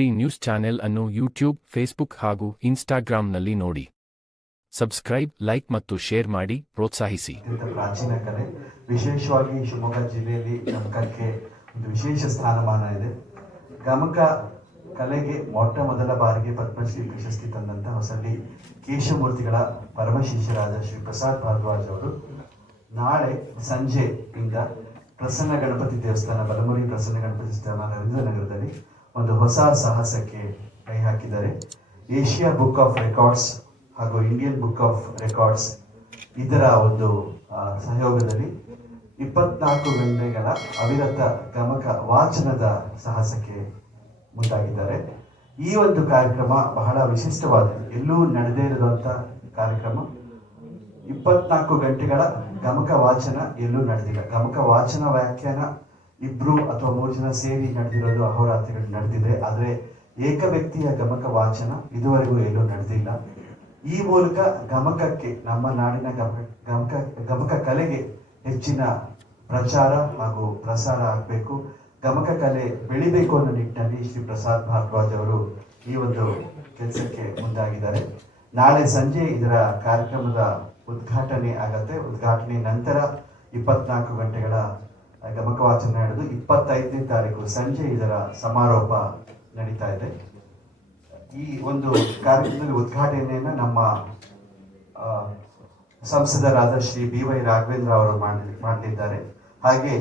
Three news channel ಅನ್ನು YouTube Facebook ಹಾಗೂ ಇನ್ಸ್ಟಾಗ್ರಾಂನಲ್ಲಿ ನೋಡಿ. ಸಬ್ಸ್ಕ್ರೈಬ್ ಲೈಕ್ ಮತ್ತು ಶೇರ್ ಮಾಡಿ, ಪ್ರೋತ್ಸಾಹಿಸಿ. ಪ್ರಾಚೀನ ಕಲೆ, ವಿಶೇಷವಾಗಿ ಶಿವಮೊಗ್ಗ ಜಿಲ್ಲೆಯಲ್ಲಿ ಗಮಕಕ್ಕೆ ಒಂದು ವಿಶೇಷ ಸ್ಥಾನಮಾನ ಇದೆ. ಗಮಕ ಕಲೆಗೆ ಮೊಟ್ಟ ಮೊದಲ ಬಾರಿಗೆ ಪದ್ಮಶ್ರೀ ಪ್ರಶಸ್ತಿ ತಂದಂತಹ ಹೊಸಳ್ಳಿ ಕೇಶಮೂರ್ತಿಗಳ ಪರಮ ಶಿಷ್ಯರಾದ ಶ್ರೀ ಪ್ರಸಾದ್ ಭಾರದ್ವಾಜ್ ಅವರು ನಾಳೆ ಸಂಜೆ ಇಂದ ಪ್ರಸನ್ನ ಗಣಪತಿ ದೇವಸ್ಥಾನ, ಬಲಮುರಿ ಪ್ರಸನ್ನ ಗಣಪತಿ ದೇವಸ್ಥಾನ ರವೀಂದ್ರನಗರದಲ್ಲಿ ಒಂದು ಹೊಸ ಸಾಹಸಕ್ಕೆ ಕೈ ಹಾಕಿದ್ದಾರೆ. ಏಷ್ಯಾ ಬುಕ್ ಆಫ್ ರೆಕಾರ್ಡ್ಸ್ ಹಾಗೂ ಇಂಡಿಯನ್ ಬುಕ್ ಆಫ್ ರೆಕಾರ್ಡ್ಸ್ ಇದರ ಒಂದು ಸಹಯೋಗದಲ್ಲಿ ಇಪ್ಪತ್ನಾಲ್ಕು ಗಂಟೆಗಳ ಅವಿರತ ಗಮಕ ವಾಚನದ ಸಾಹಸಕ್ಕೆ ಮುಂದಾಗಿದ್ದಾರೆ. ಈ ಒಂದು ಕಾರ್ಯಕ್ರಮ ಬಹಳ ವಿಶಿಷ್ಟವಾದದ್ದು ಎಲ್ಲೂ ನಡೆದೇ ಇರದಂತ ಕಾರ್ಯಕ್ರಮ. ಇಪ್ಪತ್ನಾಲ್ಕು ಗಂಟೆಗಳ ಗಮಕ ವಾಚನ ಎಲ್ಲೂ ನಡೆದಿಲ್ಲ. ಗಮಕ ವಾಚನ ವ್ಯಾಖ್ಯಾನ ಇಬ್ರು ಅಥವಾ ಮೂರು ಜನ ಸೇರಿ ನಡೆದಿರೋದು ಅಹೋರಾತ್ರಿಗಳು ನಡೆದಿದೆ ಆದರೆ ಏಕ ವ್ಯಕ್ತಿಯ ಗಮಕ ವಾಚನ ಇದುವರೆಗೂ ಏನೂ ನಡೆದಿಲ್ಲ. ಈ ಮೂಲಕ ಗಮಕಕ್ಕೆ, ನಮ್ಮ ನಾಡಿನ ಗಮಕ ಗಮಕ ಗಮಕ ಕಲೆಗೆ ಹೆಚ್ಚಿನ ಪ್ರಚಾರ ಹಾಗೂ ಪ್ರಸಾರ ಆಗಬೇಕು. ಗಮಕ ಕಲೆ ಬೆಳಿಬೇಕು ಅನ್ನೋ ನಿಟ್ಟಿನಲ್ಲಿ ಶ್ರೀ ಪ್ರಸಾದ್ ಭಾರದ್ವಾಜ್ ಅವರು ಈ ಒಂದು ಕೆಲಸಕ್ಕೆ ಮುಂದಾಗಿದ್ದಾರೆ. ನಾಳೆ ಸಂಜೆ ಇದರ ಕಾರ್ಯಕ್ರಮದ ಉದ್ಘಾಟನೆ ಆಗತ್ತೆ. ಉದ್ಘಾಟನೆ ನಂತರ ಇಪ್ಪತ್ನಾಲ್ಕು ಗಂಟೆಗಳ ಗಮಕ ವಾಚನ ನಡೆದು ಇಪ್ಪತ್ತೈದನೇ ತಾರೀಕು ಸಂಜೆ ಇದರ ಸಮಾರೋಪ ನಡೀತಾ ಇದೆ. ಈ ಒಂದು ಕಾರ್ಯಕ್ರಮದಲ್ಲಿ ಉದ್ಘಾಟನೆಯನ್ನು ನಮ್ಮ ಸಂಸದರಾದ ಶ್ರೀ ಬಿ ವೈ ರಾಘವೇಂದ್ರ ಅವರು ಮಾಡಿ ಮಾಡಲಿದ್ದಾರೆ ಹಾಗೆ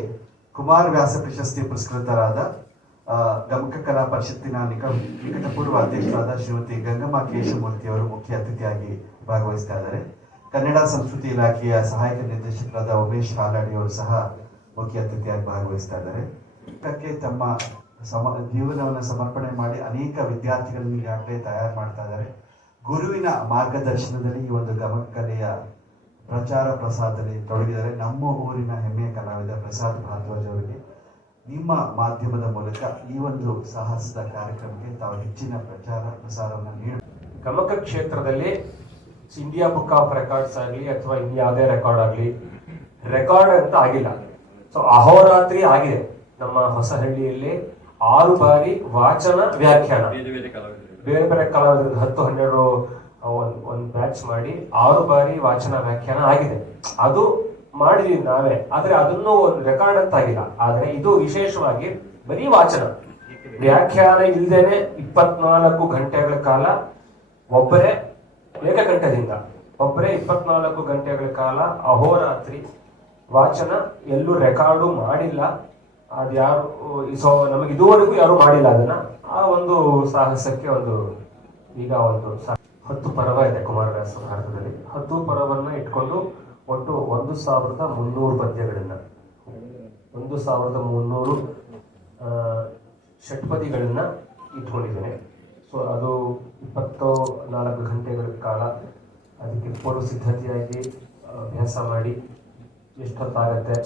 ಕುಮಾರ್ ವ್ಯಾಸ ಪ್ರಶಸ್ತಿ ಪುರಸ್ಕೃತರಾದ ಗಮಕ ಕಲಾ ಪರಿಷತ್ತಿನ ನಿಕ, ನಿಕಟಪೂರ್ವ ಅಧ್ಯಕ್ಷರಾದ ಶ್ರೀಮತಿ ಗಂಗಮ್ಮ ಕೇಶಮೂರ್ತಿ ಅವರು ಮುಖ್ಯ ಅತಿಥಿಯಾಗಿ ಭಾಗವಹಿಸ್ತಾ ಇದ್ದಾರೆ. ಕನ್ನಡ ಸಂಸ್ಕೃತಿ ಇಲಾಖೆಯ ಸಹಾಯಕ ನಿರ್ದೇಶಕರಾದ ಉಮೇಶ್ ಹಾಲಾಡಿ ಅವರು ಸಹ ಮುಖ್ಯ ಅತಿಥಿಯಾಗಿ ಭಾಗವಹಿಸ್ತಾ ಇದ್ದಾರೆ. ಇದಕ್ಕೆ ತಮ್ಮ ಸಮ, ಜೀವನವನ್ನು ಸಮರ್ಪಣೆ ಮಾಡಿ ಅನೇಕ ವಿದ್ಯಾರ್ಥಿಗಳನ್ನು ಈಗಾಗಲೇ ತಯಾರು ಮಾಡ್ತಾ ಇದ್ದಾರೆ. ಗುರುವಿನ ಮಾರ್ಗದರ್ಶನದಲ್ಲಿ ಈ ಒಂದು ಗಮಕಲೆಯ ಪ್ರಚಾರ ಪ್ರಸಾರದಲ್ಲಿ ತೊಡಗಿದರೆ ನಮ್ಮ ಊರಿನ ಹೆಮ್ಮೆಯ ಕಲಾವಿದ ಪ್ರಸಾದ್ ಭಾರದ್ವಾಜ್ ಅವರಿಗೆ ನಿಮ್ಮ ಮಾಧ್ಯಮದ ಮೂಲಕ ಈ ಒಂದು ಸಾಹಸದ ಕಾರ್ಯಕ್ರಮಕ್ಕೆ ತಾವು ಹೆಚ್ಚಿನ ಪ್ರಚಾರ ಪ್ರಸಾರವನ್ನು ನೀಡಿ, ಗಮಕ ಕ್ಷೇತ್ರದಲ್ಲಿ ಇಂಡಿಯಾ ಬುಕ್ ಆಫ್ ರೆಕಾರ್ಡ್ಸ್ ಆಗಲಿ ಅಥವಾ ಇನ್ಯಾವುದೇ ರೆಕಾರ್ಡ್ ಆಗಲಿ, ರೆಕಾರ್ಡ್ ಅಂತ ಆಗಿಲ್ಲ. ಸೊ ಅಹೋರಾತ್ರಿ ಆಗಿದೆ. ನಮ್ಮ ಹೊಸಹಳ್ಳಿಯಲ್ಲಿ ಆರು ಬಾರಿ ವಾಚನ ವ್ಯಾಖ್ಯಾನ. ಬೇರೆ ಬೇರೆ ಕಲಾವಿದರು ಹತ್ತು ಹನ್ನೆರಡು ಒಂದ್ ಒಂದ್ ಬ್ಯಾಚ್ ಮಾಡಿ ಆರು ಬಾರಿ ವಾಚನ ವ್ಯಾಖ್ಯಾನ ಆಗಿದೆ. ಅದು ಮಾಡಿದ್ವಿ ನಾವೇ. ಆದ್ರೆ ಅದನ್ನು ಒಂದು ರೆಕಾರ್ಡ್ ಅಂತ ಆಗಿಲ್ಲ. ಆದ್ರೆ ಇದು ವಿಶೇಷವಾಗಿ ಬರೀ ವಾಚನ. ವ್ಯಾಖ್ಯಾನ ಇಲ್ದೇನೆ ಇಪ್ಪತ್ನಾಲ್ಕು ಗಂಟೆಗಳ ಕಾಲ ಒಬ್ಬರೇ ಏಕಕಂಠದಿಂದ ಒಬ್ಬರೇ ಇಪ್ಪತ್ನಾಲ್ಕು ಗಂಟೆಗಳ ಕಾಲ ಅಹೋರಾತ್ರಿ ವಾಚನ ಎಲ್ಲೂ ರೆಕಾರ್ಡು ಮಾಡಿಲ್ಲ. ಅದು ಯಾರು, ಸೊ ನಮಗೆ ಇದುವರೆಗೂ ಯಾರು ಮಾಡಿಲ್ಲ ಅದನ್ನ. ಆ ಒಂದು ಸಾಹಸಕ್ಕೆ ಒಂದು ಈಗ ಒಂದು ಹತ್ತು ಪರ್ವ ಇದೆ ಕುಮಾರವ್ಯಾಸ ಭಾರತದಲ್ಲಿ. ಹತ್ತು ಪರ್ವನ್ನ ಇಟ್ಕೊಂಡು ಒಟ್ಟು ಒಂದು ಸಾವಿರದ ಮುನ್ನೂರು ಪದ್ಯಗಳನ್ನ. ಒಂದು ಸಾವಿರದ ಮುನ್ನೂರು ಷಟ್ಪದಿಗಳನ್ನ ಇಟ್ಕೊಂಡಿದ್ದೇನೆ. ಸೊ ಅದು ಇಪ್ಪತ್ತು ನಾಲ್ಕು ಗಂಟೆಗಳ ಕಾಲ ಅದಕ್ಕೆ ಪೂರ್ವ ಸಿದ್ಧತೆಯಾಗಿ ಅಭ್ಯಾಸ ಮಾಡಿ ಎಷ್ಟೊತ್ತಾಗತ್ತೆ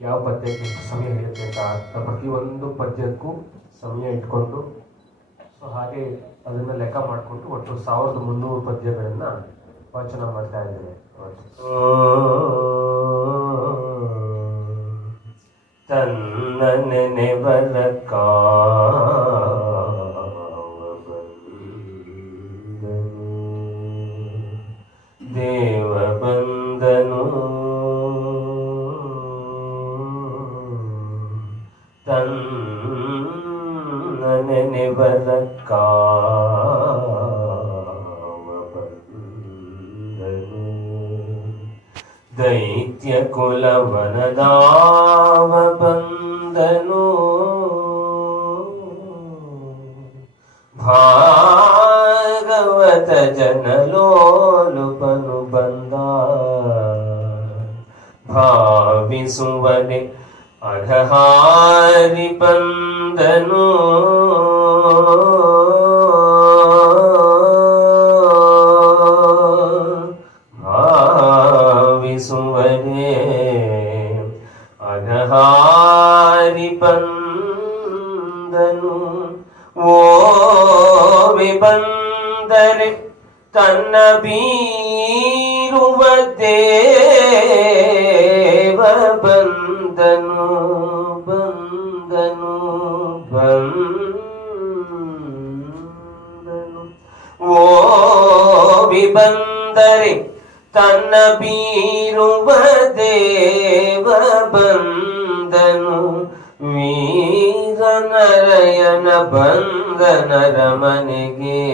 ಯಾವ ಪದ್ಯಕ್ಕೆ ಎಷ್ಟು ಸಮಯ ಹಿಡಿಯುತ್ತೆ ಅಂತ ಪ್ರತಿಯೊಂದು ಪದ್ಯಕ್ಕೂ ಸಮಯ ಇಟ್ಕೊಂಡು, ಸೊ ಹಾಗೆ ಅದನ್ನ ಲೆಕ್ಕ ಮಾಡಿಕೊಂಡು ಒಟ್ಟು ಸಾವಿರದ ಮುನ್ನೂರು ಪದ್ಯಗಳನ್ನ ವಾಚನ ಮಾಡ್ತಾ ಇದ್ದೇನೆ. ತನ್ನ ನೆನೆ ದೇವ నెవర దైత్య కుల వనదావ బందను భాగవత జనలోలుపను బంద భావిసువనే ಅಘಹಾರಿ ಬಂದನು ಭಾವಿಸುವನೆ ಅಘಹಾರಿ ಬಂದನು ಓ ಬಂದರೆ ತನ್ನ ಬೀರುವ ದೇವ ಬಂದನು ಬಂದನು ಬಂದನು. ಓವಿ ಬಂದರೆ ತನ್ನ ಬೀರುವ ದೇವ ಬಂದನು. ವೀರನರಯನ ಬಂದನರ ಮನೆಗೆ